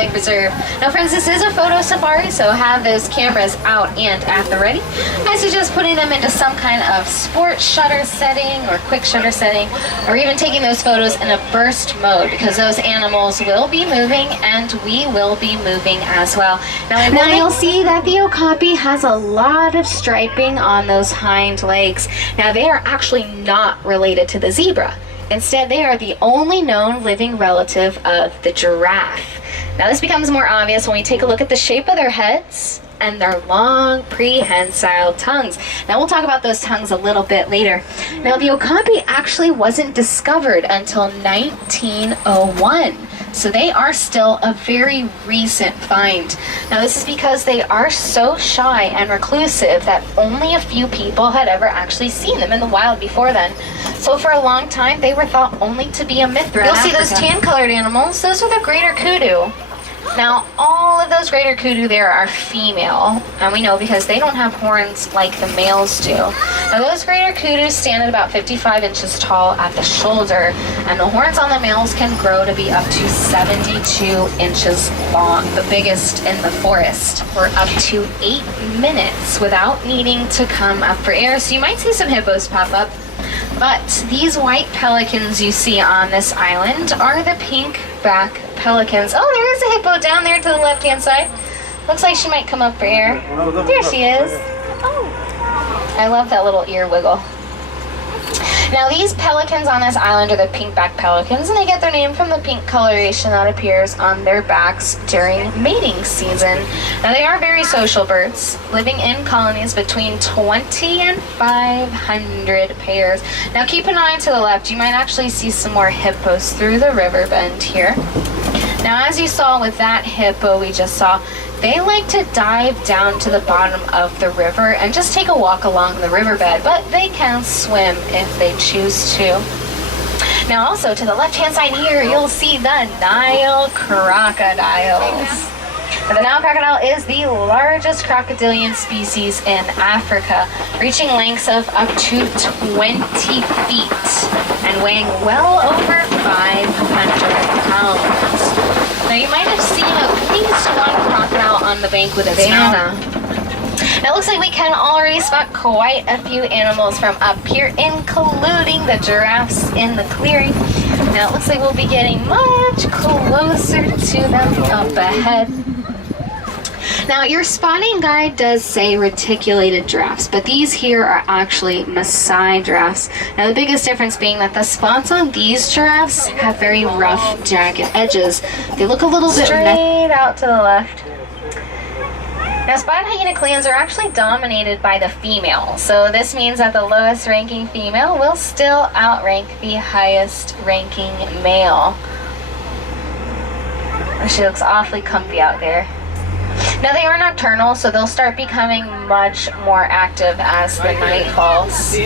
Wildlife Reserve. Now friends, this is a photo safari, so have those cameras out and at the ready. I suggest putting them into some kind of sport shutter setting or quick shutter setting, or even taking those photos in a burst mode, because those animals will be moving and we will be moving as well. Now you'll see that the okapi has a lot of striping on those hind legs. Now they are actually not related to the zebra. Instead, they are the only known living relative of the giraffe. Now this becomes more obvious when we take a look at the shape of their heads and their long prehensile tongues. Now we'll talk about those tongues a little bit later. Now the okapi actually wasn't discovered until 1901. So they are still a very recent find. Now this is because they are so shy and reclusive that only a few people had ever actually seen them in the wild before then. So for a long time, they were thought only to be a myth throughout Africa. You'll see those tan-colored animals, those are the greater kudu. Now, all of those greater kudu there are female, and we know because they don't have horns like the males do. Now, those greater kudu stand at about 55 inches tall at the shoulder, and the horns on the males can grow to be up to 72 inches long, the biggest in the forest, for up to 8 minutes without needing to come up for air. So you might see some hippos pop up. But these white pelicans you see on this island are the pink-back pelicans. Oh, there is a hippo down there to the left-hand side. Looks like she might come up for air. There she is. Oh, I love that little ear wiggle. Now these pelicans on this island are the pink-back pelicans, and they get their name from the pink coloration that appears on their backs during mating season. Now they are very social birds, living in colonies between 20 and 500 pairs. Now keep an eye to the left, you might actually see some more hippos through the river bend here. Now as you saw with that hippo we just saw, they like to dive down to the bottom of the river and just take a walk along the riverbed, but they can swim if they choose to. Now also to the left-hand side here, you'll see the Nile crocodiles. Now, the Nile crocodile is the largest crocodilian species in Africa, reaching lengths of up to 20 feet and weighing well over 500 pounds. Now you might have seen at least one crocodile on the bank with a savanna. Now it looks like we can already spot quite a few animals from up here, including the giraffes in the clearing. Now it looks like we'll be getting much closer to them up ahead. Now your spotting guide does say reticulated giraffes, but these here are actually Maasai giraffes. Now the biggest difference being that the spots on these giraffes have very rough, jagged edges. They look a little bit straight out to the left. Now spotted hyena clans are actually dominated by the female, so this means that the lowest ranking female will still outrank the highest ranking male. She looks awfully comfy out there. Now they are nocturnal, so they'll start becoming much more active as the night falls.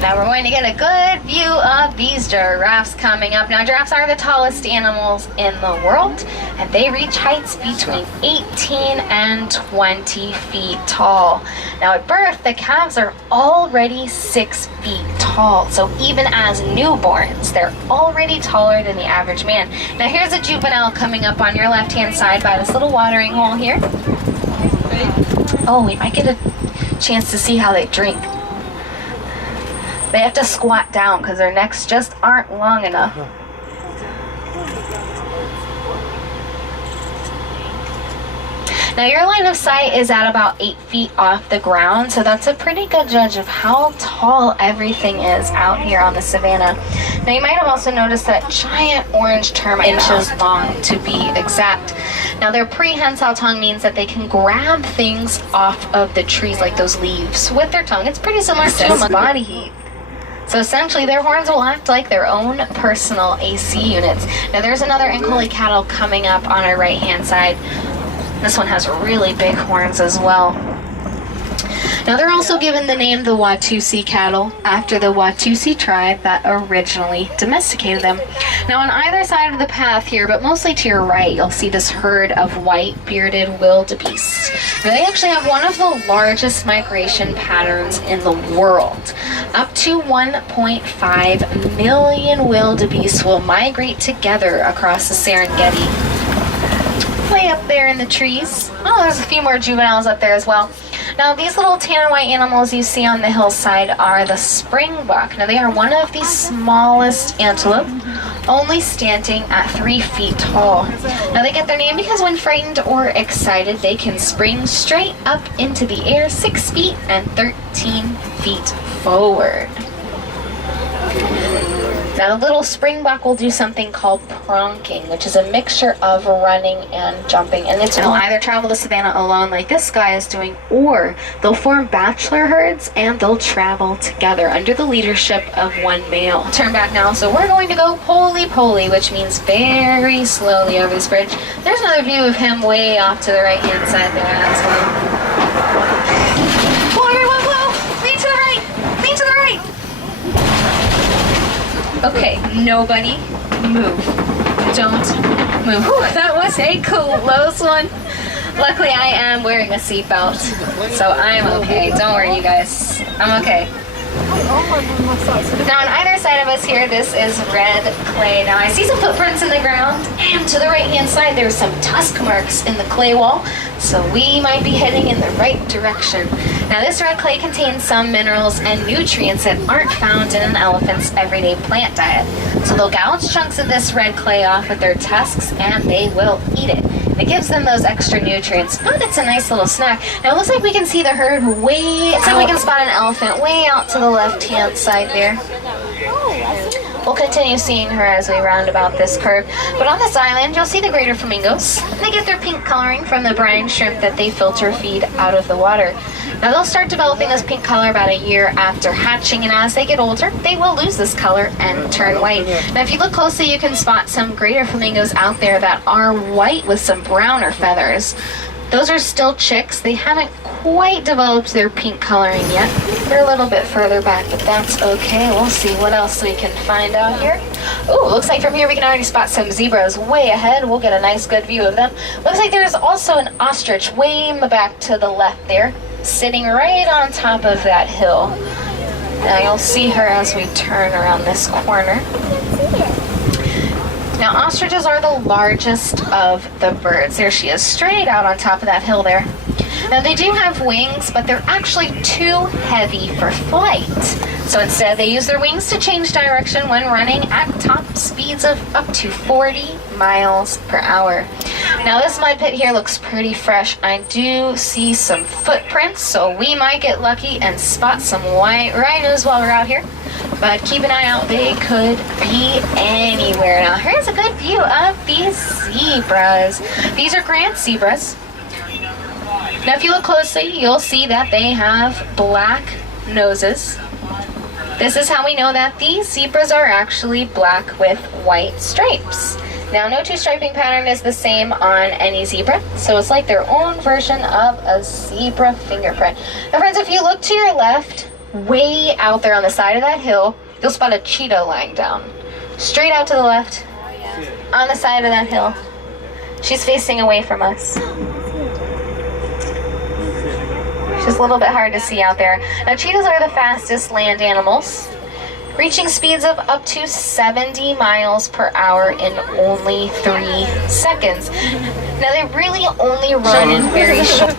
Now we're going to get a good view of these giraffes coming up. Now giraffes are the tallest animals in the world, and they reach heights between 18 and 20 feet tall. Now at birth, the calves are already 6 feet tall, so even as newborns, they're already taller than the average man. Now here's a juvenile coming up on your left-hand side by this little watering hole here. Oh, we might get a chance to see how they drink. They have to squat down because their necks just aren't long enough. Now your line of sight is at about 8 feet off the ground, so that's a pretty good judge of how tall everything is out here on the savannah. Now you might have also noticed that giant orange termite, inches long to be exact. Now their prehensile tongue means that they can grab things off of the trees like those leaves with their tongue. It's pretty similar to body heat. So essentially their horns will act like their own personal AC units. Now there's another Ankole cattle coming up on our right hand side. This one has really big horns as well. Now they're also given the name the Watusi cattle after the Watusi tribe that originally domesticated them. Now on either side of the path here, but mostly to your right, you'll see this herd of white bearded wildebeest. Now, they actually have one of the largest migration patterns in the world. Up to 1.5 million wildebeest will migrate together across the Serengeti. Way up there in the trees. Oh, there's a few more juveniles up there as well. Now, these little tan and white animals you see on the hillside are the springbuck. Now, they are one of the smallest antelope, only standing at 3 feet tall. Now, they get their name because when frightened or excited, they can spring straight up into the air 6 feet and 13 feet forward. Now, the little springbuck will do something called pronking, which is a mixture of running and jumping. And they'll either travel the savannah alone like this guy is doing, or they'll form bachelor herds and they'll travel together under the leadership of one male. Turn back now, so we're going to go poly-poly, which means very slowly over this bridge. There's another view of him way off to the right-hand side there as well. Whoa, everyone, whoa! Lean to the right! Lean to the right! Okay, nobody move. Don't move. Whew, that was a close one. Luckily, I am wearing a seatbelt, so I'm okay. Don't worry, you guys. I'm okay. Now, on either side of us here, this is red clay. Now, I see some footprints in the ground, and to the right-hand side, there's some tusk marks in the clay wall, so we might be heading in the right direction. Now, this red clay contains some minerals and nutrients that aren't found in an elephant's everyday plant diet. So they'll gouge chunks of this red clay off with their tusks, and they will eat it. It gives them those extra nutrients, but it's a nice little snack. Now, it looks like we can see the herd way out. So we can spot an elephant way out to the left-hand side there. We'll continue seeing her as we round about this curve. But on this island, you'll see the greater flamingos. They get their pink coloring from the brine shrimp that they filter feed out of the water. Now, they'll start developing this pink color about a year after hatching, and as they get older, they will lose this color and turn white. Now, if you look closely, you can spot some greater flamingos out there that are white with some browner feathers. Those are still chicks. They haven't quite developed their pink coloring yet. They're a little bit further back, but that's okay. We'll see what else we can find out here. Ooh, looks like from here we can already spot some zebras way ahead. We'll get a nice good view of them. Looks like there's also an ostrich way in the back to the left there, sitting right on top of that hill. Now you'll see her as we turn around this corner. Now, ostriches are the largest of the birds. There she is, straight out on top of that hill there. Now, they do have wings, but they're actually too heavy for flight. So instead, they use their wings to change direction when running at top speeds of up to 40 miles per hour. Now, this mud pit here looks pretty fresh. I do see some footprints, so we might get lucky and spot some white rhinos while we're out here. But keep an eye out, they could be anywhere. Now, here's a good view of these zebras. These are Grant zebras. Now, if you look closely, you'll see that they have black noses. This is how we know that these zebras are actually black with white stripes. Now, no two striping pattern is the same on any zebra, so it's like their own version of a zebra fingerprint. Now, friends, if you look to your left, way out there on the side of that hill, you'll spot a cheetah lying down. Straight out to the left, on the side of that hill. She's facing away from us. She's a little bit hard to see out there. Now, cheetahs are the fastest land animals, reaching speeds of up to 70 miles per hour in only 3 seconds. Now, they really only run in very short.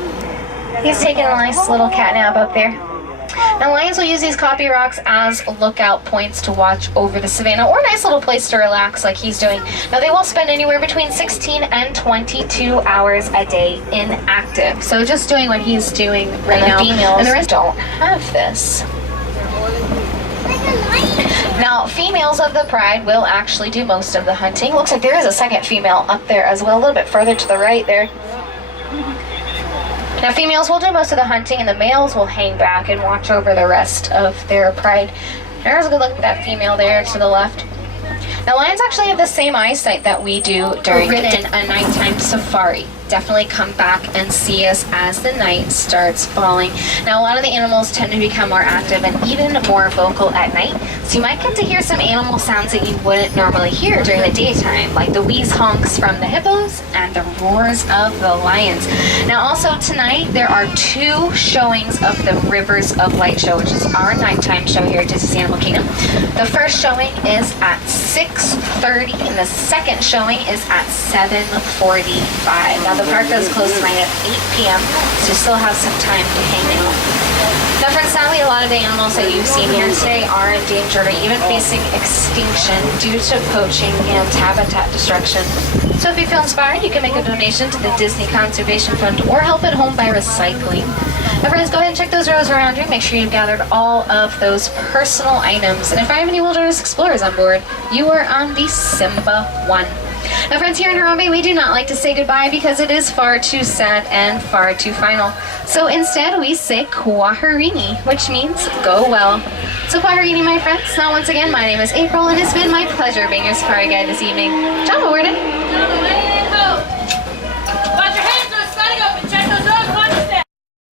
He's taking a nice little cat nap up there. Now, lions will use these coffee rocks as lookout points to watch over the savannah, or a nice little place to relax like he's doing. Now, they will spend anywhere between 16 and 22 hours a day inactive. So just doing what he's doing right now. And the rest don't have this. Now, females of the pride will actually do most of the hunting. Looks like there is a second female up there as well, a little bit further to the right there. Now, females will do most of the hunting, and the males will hang back and watch over the rest of their pride. There's a good look at that female there to the left. Now, lions actually have the same eyesight that we do during a nighttime safari. definitely come back and see us as the night starts falling. Now, a lot of the animals tend to become more active and even more vocal at night, so you might get to hear some animal sounds that you wouldn't normally hear during the daytime, like the wheeze honks from the hippos and the roars of the lions. Now, also tonight, there are 2 showings of the Rivers of Light show, which is our nighttime show here at Disney Animal Kingdom. The first showing is at 6:30, and the second showing is at 7:45. Now, the park does close tonight at 8 p.m., so you still have some time to hang out. Now, friends, sadly, a lot of the animals that you've seen here today are endangered or even facing extinction due to poaching and habitat destruction. So if you feel inspired, you can make a donation to the Disney Conservation Fund or help at home by recycling. Now, friends, go ahead and check those rows around you. Make sure you've gathered all of those personal items. And if I have any Wilderness Explorers on board, you are on the Simba 1. Now, friends, here in Harambe, we do not like to say goodbye because it is far too sad and far too final. So instead, we say Kwaherini, which means go well. So Kwaherini, my friends. Now, once again, my name is April, and it's been my pleasure being your safari guide this evening. Ciao, Warden.